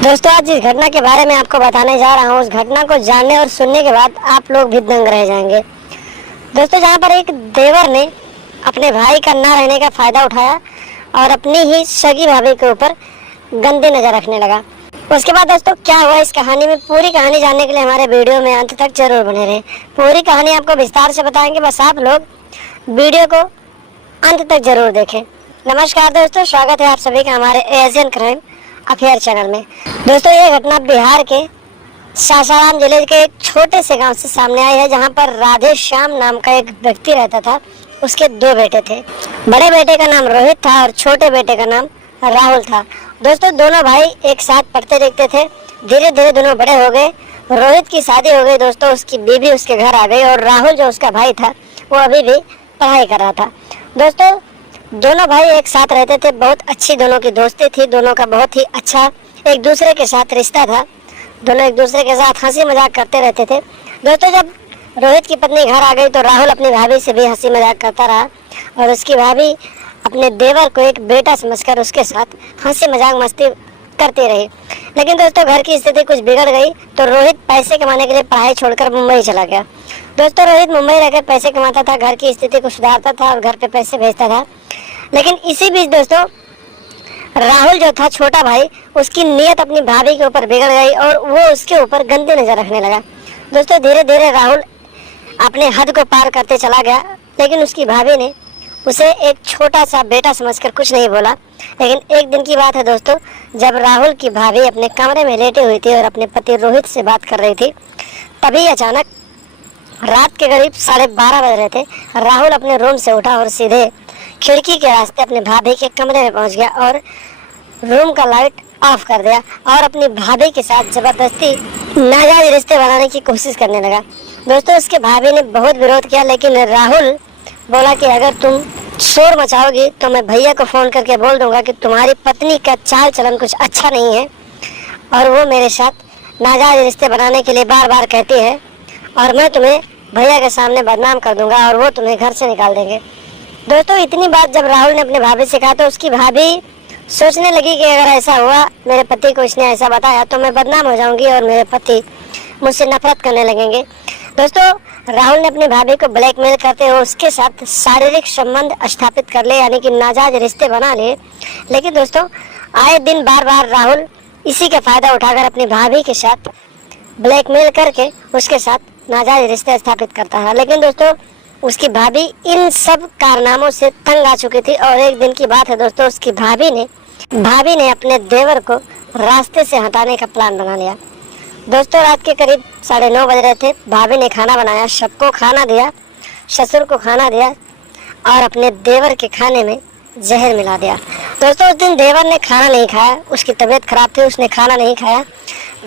दोस्तों आज जिस घटना के बारे में आपको बताने जा रहा हूँ, उस घटना को जानने और सुनने के बाद आप लोग भी दंग रह जाएंगे। दोस्तों जहाँ पर एक देवर ने अपने भाई का ना रहने का फायदा उठाया और अपनी ही सगी भाभी के ऊपर गंदी नजर रखने लगा। उसके बाद दोस्तों क्या हुआ इस कहानी में, पूरी कहानी जानने के लिए हमारे वीडियो में अंत तक जरूर बने रहें। पूरी कहानी आपको विस्तार से बताएंगे, बस आप लोग वीडियो को अंत तक जरूर देखें। नमस्कार दोस्तों, स्वागत है आप सभी का हमारे एशियन क्राइम अफेयर चैनल में। दोस्तों ये घटना बिहार के सासाराम जिले के एक छोटे से गांव से सामने आई है, जहां पर राधे श्याम नाम का एक व्यक्ति रहता था। उसके दो बेटे थे। बड़े बेटे का नाम रोहित था और छोटे बेटे का नाम राहुल था। दोस्तों दोनों भाई एक साथ पढ़ते लिखते थे। धीरे धीरे दोनों बड़े हो गए। रोहित की शादी हो गई दोस्तों, उसकी बीवी उसके घर आ गई और राहुल जो उसका भाई था वो अभी भी पढ़ाई कर रहा था। दोस्तों दोनों भाई एक साथ रहते थे, बहुत अच्छी दोनों की दोस्ती थी, दोनों का बहुत ही अच्छा एक दूसरे के साथ रिश्ता था। दोनों एक दूसरे के साथ हंसी मजाक करते रहते थे। दोस्तों जब रोहित की पत्नी घर आ गई तो राहुल अपनी भाभी से भी हंसी मजाक करता रहा और उसकी भाभी अपने देवर को एक बेटा समझकर उसके साथ हंसी मजाक मस्ती करती रही। लेकिन दोस्तों घर की स्थिति कुछ बिगड़ गई तो रोहित पैसे कमाने के लिए पढ़ाई छोड़कर मुंबई चला गया। दोस्तों रोहित मुंबई रहकर पैसे कमाता था, घर की स्थिति को सुधारता था और घर पे पैसे भेजता था। लेकिन इसी बीच दोस्तों राहुल जो था छोटा भाई, उसकी नीयत अपनी भाभी के ऊपर बिगड़ गई और वो उसके ऊपर गंदी नजर रखने लगा। दोस्तों धीरे धीरे राहुल अपने हद को पार करते चला गया, लेकिन उसकी भाभी ने उसे एक छोटा सा बेटा समझकर कुछ नहीं बोला। लेकिन एक दिन की बात है दोस्तों, जब राहुल की भाभी अपने कमरे में लेटी हुई थी और अपने पति रोहित से बात कर रही थी, तभी अचानक रात के करीब 12:30 बज रहे थे। राहुल अपने रूम से उठा और सीधे खिड़की के रास्ते अपने भाभी के कमरे में पहुंच गया और रूम का लाइट ऑफ कर दिया और अपनी भाभी के साथ जबरदस्ती नाजायज रिश्ते बनाने की कोशिश करने लगा। दोस्तों उसके भाभी ने बहुत विरोध किया, लेकिन राहुल बोला कि अगर तुम शोर मचाओगी तो मैं भैया को फ़ोन करके बोल दूंगा कि तुम्हारी पत्नी का चाल चलन कुछ अच्छा नहीं है और वो मेरे साथ नाजायज रिश्ते बनाने के लिए बार बार कहती है और मैं तुम्हें भैया के सामने बदनाम कर दूंगा और वो तुम्हें घर से निकाल देंगे। दोस्तों इतनी बात जब राहुल ने अपने भाभी से कहा तो उसकी भाभी सोचने लगी कि अगर ऐसा हुआ, मेरे पति को इसने ऐसा बताया तो मैं बदनाम हो जाऊंगी और मेरे पति मुझसे नफरत करने लगेंगे। दोस्तों राहुल ने अपनी भाभी को ब्लैकमेल करते हुए उसके साथ शारीरिक संबंध स्थापित कर ले, यानी कि नाजायज रिश्ते बना लिए। लेकिन दोस्तों आए दिन बार बार राहुल इसी का फायदा उठाकर अपनी भाभी के साथ ब्लैकमेल करके उसके साथ नाजायज रिश्ते स्थापित करता है। लेकिन दोस्तों उसकी भाभी इन सब कारनामों से तंग आ चुकी थी और एक दिन की बात है दोस्तों, उसकी भाभी ने अपने देवर को रास्ते से हटाने का प्लान बना लिया। दोस्तों रात के करीब 9:30 बज रहे थे। भाभी ने खाना बनाया, सबको खाना दिया, ससुर को खाना दिया और अपने देवर के खाने में जहर मिला दिया। दोस्तों उस दिन देवर ने खाना नहीं खाया, उसकी तबीयत खराब थी, उसने खाना नहीं खाया।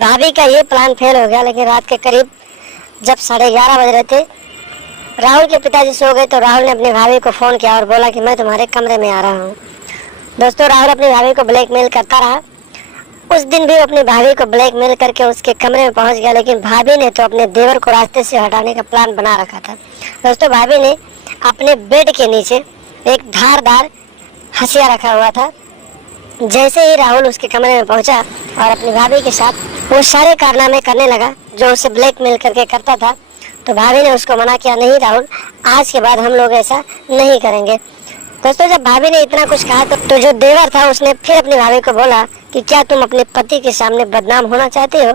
भाभी का ये प्लान फेल हो गया। लेकिन रात के करीब जब 11:30 बज रहे थे, राहुल के पिताजी सो गए तो राहुल ने अपनी भाभी को फ़ोन किया और बोला कि मैं तुम्हारे कमरे में आ रहा हूँ। दोस्तों राहुल अपनी भाभी को ब्लैकमेल करता रहा। उस दिन भी अपनी भाभी को ब्लैकमेल करके उसके कमरे में पहुंच गया, लेकिन भाभी ने तो अपने देवर को रास्ते से हटाने का प्लान बना रखा था। दोस्तों भाभी ने अपने बेड के नीचे एक धारदार हंसिया रखा हुआ था। जैसे ही राहुल उसके कमरे में पहुंचा और अपनी भाभी के साथ वो सारे कारनामे करने लगा जो उसे ब्लैकमेल करके करता था, तो भाभी ने उसको मना किया, नहीं राहुल आज के बाद हम लोग ऐसा नहीं करेंगे। दोस्तों जब भाभी ने इतना कुछ कहा तो जो देवर था उसने फिर अपनी भाभी को बोला कि क्या तुम अपने पति के सामने बदनाम होना चाहते हो।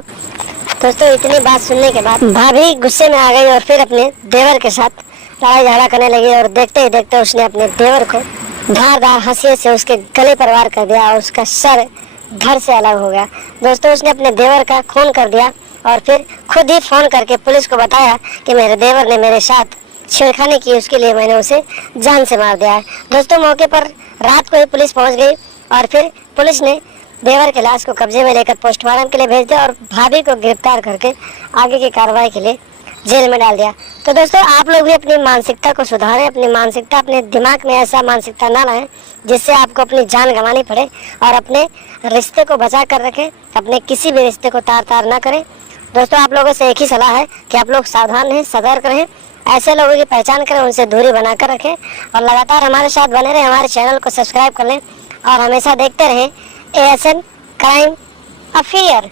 दोस्तों इतनी बात सुनने के बाद भाभी गुस्से में आ गई और फिर अपने देवर के साथ लड़ाई झगड़ा करने लगी और देखते ही देखते उसने अपने देवर को धारदार हंसिए से उसके गले पर वार कर दिया और उसका सर धड़ से अलग हो गया। दोस्तों उसने अपने देवर का खून कर दिया और फिर खुद ही फ़ोन करके पुलिस को बताया कि मेरे देवर ने मेरे साथ छेड़खानी की, उसके लिए मैंने उसे जान से मार दिया है। दोस्तों मौके पर रात को ही पुलिस पहुंच गई और फिर पुलिस ने देवर के लाश को कब्जे में लेकर पोस्टमार्टम के लिए भेज दिया और भाभी को गिरफ्तार करके आगे की कार्रवाई के लिए जेल में डाल दिया। तो दोस्तों आप लोग भी अपनी मानसिकता को सुधारें, अपनी मानसिकता, अपने दिमाग में ऐसा मानसिकता ना लाएं जिससे आपको अपनी जान गंवानी पड़े और अपने रिश्ते को बचा कर रखें, अपने किसी भी रिश्ते को तार तार ना करें। दोस्तों आप लोगों से एक ही सलाह है कि आप लोग सावधान रहें, सतर्क रहें, ऐसे लोगों की पहचान करें, उनसे दूरी बनाकर रखें और लगातार हमारे साथ बने रहें। हमारे चैनल को सब्सक्राइब कर लें और हमेशा देखते रहें एशियन क्राइम अफेयर